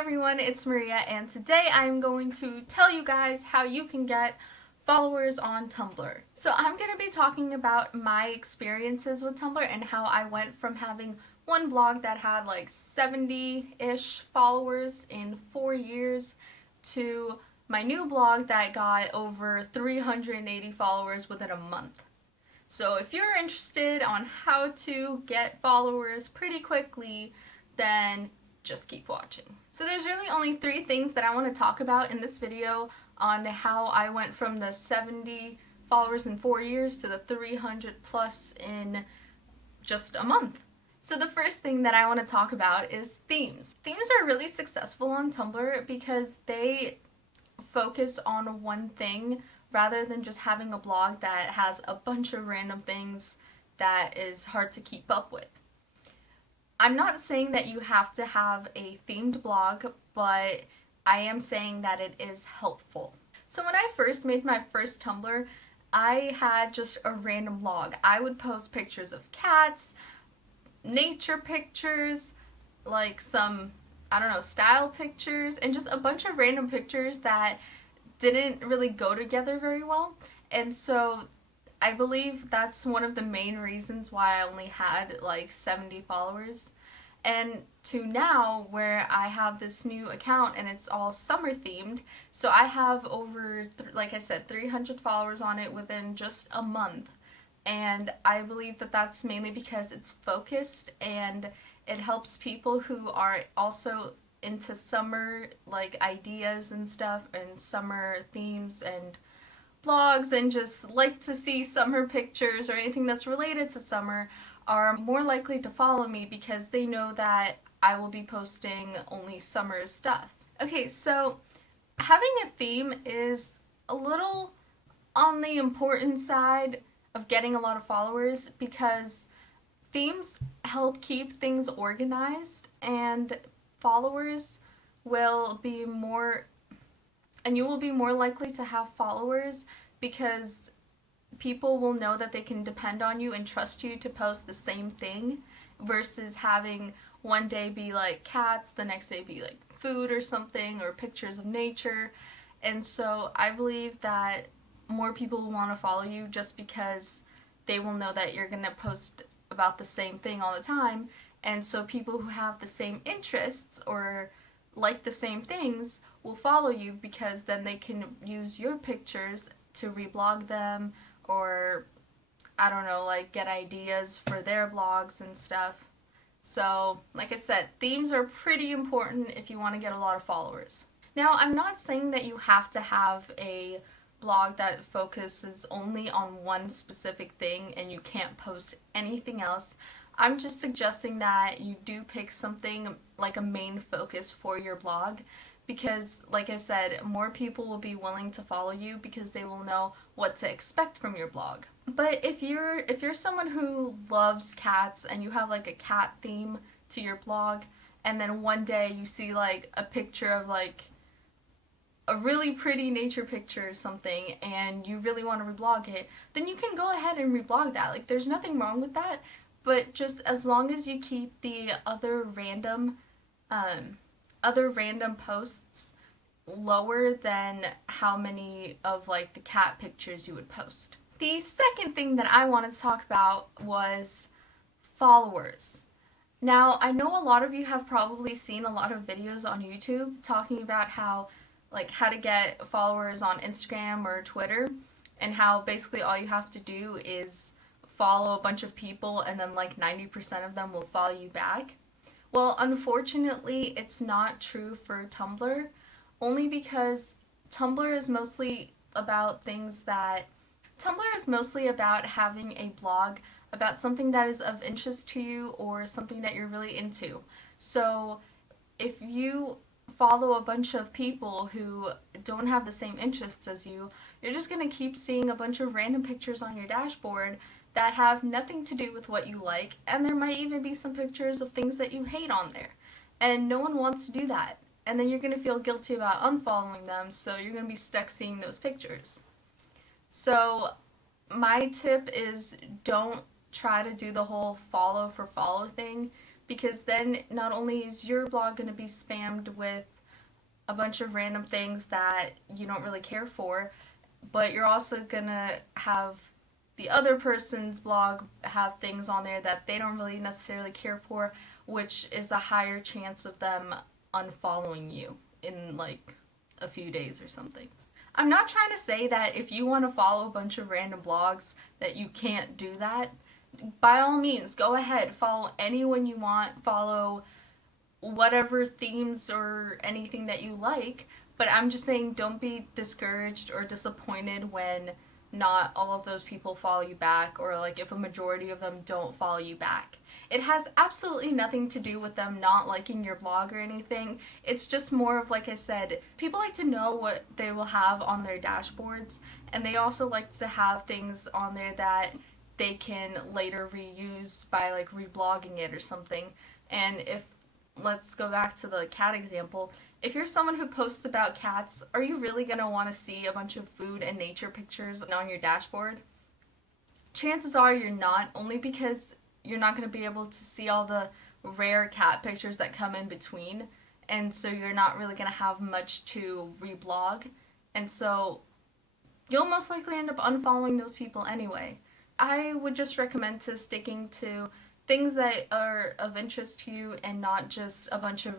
everyone, it's Maria, and today I'm going to tell you guys how you can get followers on Tumblr. So I'm going to be talking about my experiences with Tumblr and how I went from having one blog that had like 70-ish followers in 4 years to my new blog that got over 380 followers within a month. So if you're interested on how to get followers pretty quickly, then just keep watching. So there's really only 3 things that I want to talk about in this video on how I went from the 70 followers in 4 years to the 300 plus in just a month. So the first thing that I want to talk about is themes. Themes are really successful on Tumblr because they focus on one thing rather than just having a blog that has a bunch of random things that is hard to keep up with. I'm not saying that you have to have a themed blog, but I am saying that it is helpful. So when I first made my first Tumblr, I had just a random blog. I would post pictures of cats, nature pictures, like some, style pictures, and just a bunch of random pictures that didn't really go together very well. And so I believe that's one of the main reasons why I only had like 70 followers. And to now where I have this new account and it's all summer themed, so I have over, like I said, 300 followers on it within just a month. And I believe that that's mainly because it's focused and it helps people who are also into summer like ideas and stuff and summer themes and blogs and just like to see summer pictures or anything that's related to summer are more likely to follow me because they know that I will be posting only summer stuff. Okay, so having a theme is a little on the important side of getting a lot of followers because themes help keep things organized and followers will be more, and you will be more likely to have followers because people will know that they can depend on you and trust you to post the same thing versus having one day be like cats, the next day be like food or something or pictures of nature. And so I believe that more people will want to follow you just because they will know that you're going to post about the same thing all the time. And so people who have the same interests or like the same things will follow you because then they can use your pictures to reblog them or, like get ideas for their blogs and stuff. So, like I said, themes are pretty important if you want to get a lot of followers. Now, I'm not saying that you have to have a blog that focuses only on one specific thing and you can't post anything else. I'm just suggesting that you do pick something like a main focus for your blog because, like I said, more people will be willing to follow you because they will know what to expect from your blog. But if you're someone who loves cats and you have like a cat theme to your blog and then one day you see like a picture of like a really pretty nature picture or something and you really want to reblog it, then you can go ahead and reblog that. Like there's nothing wrong with that. But just as long as you keep the other random posts lower than how many of like the cat pictures you would post. The second thing that I wanted to talk about was followers. Now, I know a lot of you have probably seen a lot of videos on YouTube talking about how to get followers on Instagram or Twitter and how basically all you have to do is follow a bunch of people and then like 90% of them will follow you back. Well, unfortunately, it's not true for Tumblr, only because Tumblr is mostly about having a blog about something that is of interest to you or something that you're really into. So if you follow a bunch of people who don't have the same interests as you, you're just going to keep seeing a bunch of random pictures on your dashboard that have nothing to do with what you like, and there might even be some pictures of things that you hate on there. And no one wants to do that. And then you're going to feel guilty about unfollowing them, so you're going to be stuck seeing those pictures. So my tip is don't try to do the whole follow for follow thing because then not only is your blog going to be spammed with a bunch of random things that you don't really care for, but you're also going to have the other person's blog have things on there that they don't really necessarily care for, which is a higher chance of them unfollowing you in like a few days or something. I'm not trying to say that if you want to follow a bunch of random blogs that you can't do that. By all means, go ahead, follow anyone you want, follow whatever themes or anything that you like, but I'm just saying don't be discouraged or disappointed when not all of those people follow you back, or like if a majority of them don't follow you back. It has absolutely nothing to do with them not liking your blog or anything. It's just more of, like I said, people like to know what they will have on their dashboards, and they also like to have things on there that they can later reuse by like reblogging it or something. And if, let's go back to the cat example, if you're someone who posts about cats, are you really going to want to see a bunch of food and nature pictures on your dashboard? Chances are you're not, only because you're not going to be able to see all the rare cat pictures that come in between, and so you're not really going to have much to reblog, and so you'll most likely end up unfollowing those people anyway. I would just recommend to sticking to things that are of interest to you and not just a bunch of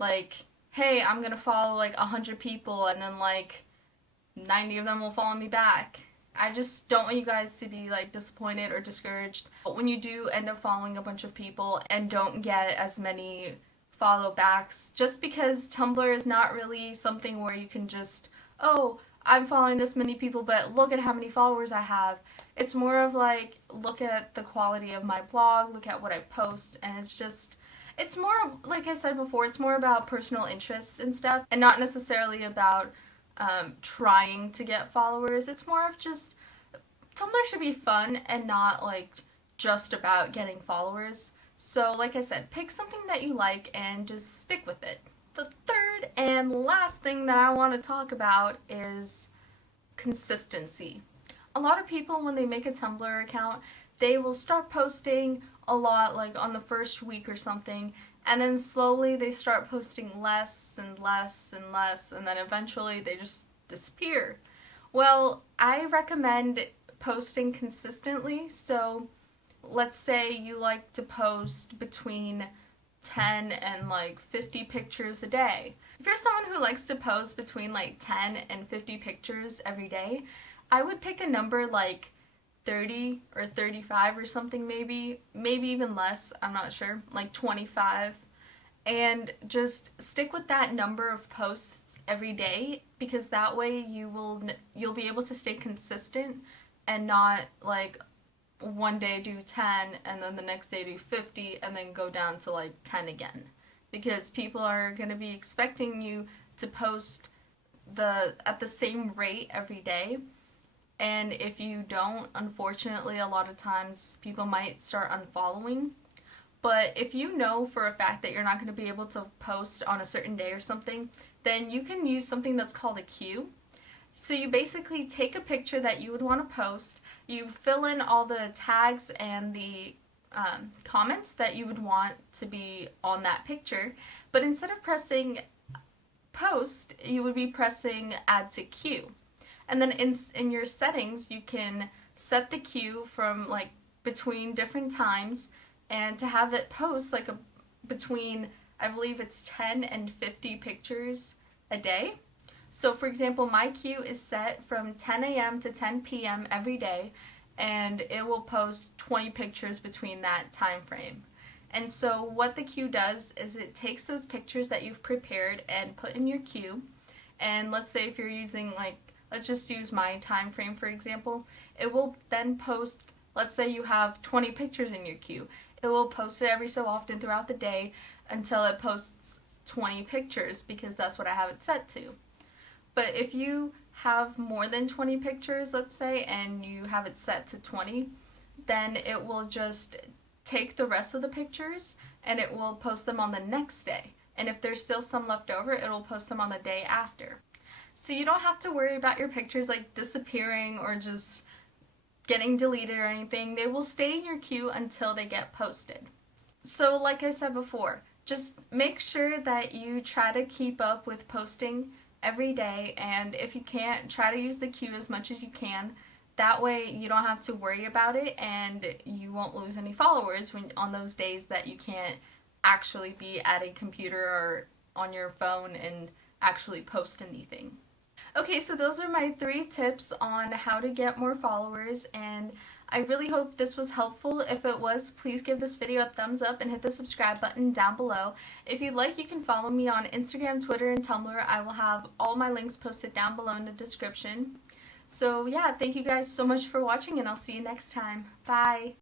like, hey, I'm going to follow like 100 people and then like 90 of them will follow me back. I just don't want you guys to be like disappointed or discouraged when you do end up following a bunch of people and don't get as many follow backs, just because Tumblr is not really something where you can just, oh, I'm following this many people, but look at how many followers I have. It's more of like, look at the quality of my blog, look at what I post, and it's more, like I said before, it's more about personal interests and stuff, and not necessarily about trying to get followers. It's more of just, Tumblr should be fun and not like just about getting followers. So like I said, pick something that you like and just stick with it. The third and last thing that I want to talk about is consistency. A lot of people, when they make a Tumblr account, they will start posting a lot like on the first week or something, and then slowly they start posting less and less and less, and then eventually they just disappear. Well, I recommend posting consistently. So let's say you like to post between 10 and like 50 pictures a day. If you're someone who likes to post between like 10 and 50 pictures every day, I would pick a number like 30 or 35 or something, maybe even less, I'm not sure, like 25, and just stick with that number of posts every day, because that way you'll be able to stay consistent and not like one day do 10 and then the next day do 50 and then go down to like 10 again, because people are going to be expecting you to post at the same rate every day. And if you don't, unfortunately, a lot of times people might start unfollowing. But if you know for a fact that you're not going to be able to post on a certain day or something, then you can use something that's called a queue. So you basically take a picture that you would want to post, you fill in all the tags and the comments that you would want to be on that picture, but instead of pressing post, you would be pressing add to queue. And then in your settings, you can set the queue from like between different times, and to have it post like between, I believe it's 10 and 50 pictures a day. So for example, my queue is set from 10 a.m. to 10 p.m. every day, and it will post 20 pictures between that time frame. And so what the queue does is it takes those pictures that you've prepared and put in your queue, and let's say if you're using like, let's just use my time frame for example, it will then post, let's say you have 20 pictures in your queue, it will post it every so often throughout the day until it posts 20 pictures, because that's what I have it set to. But if you have more than 20 pictures, let's say, and you have it set to 20, then it will just take the rest of the pictures and it will post them on the next day. And if there's still some left over, it will post them on the day after. So you don't have to worry about your pictures like disappearing or just getting deleted or anything. They will stay in your queue until they get posted. So like I said before, just make sure that you try to keep up with posting every day, and if you can't, try to use the queue as much as you can. That way you don't have to worry about it and you won't lose any followers when on those days that you can't actually be at a computer or on your phone and actually post anything. Okay, so those are my 3 tips on how to get more followers, and I really hope this was helpful. If it was, please give this video a thumbs up and hit the subscribe button down below. If you'd like, you can follow me on Instagram, Twitter, and Tumblr. I will have all my links posted down below in the description. So yeah, thank you guys so much for watching, and I'll see you next time. Bye!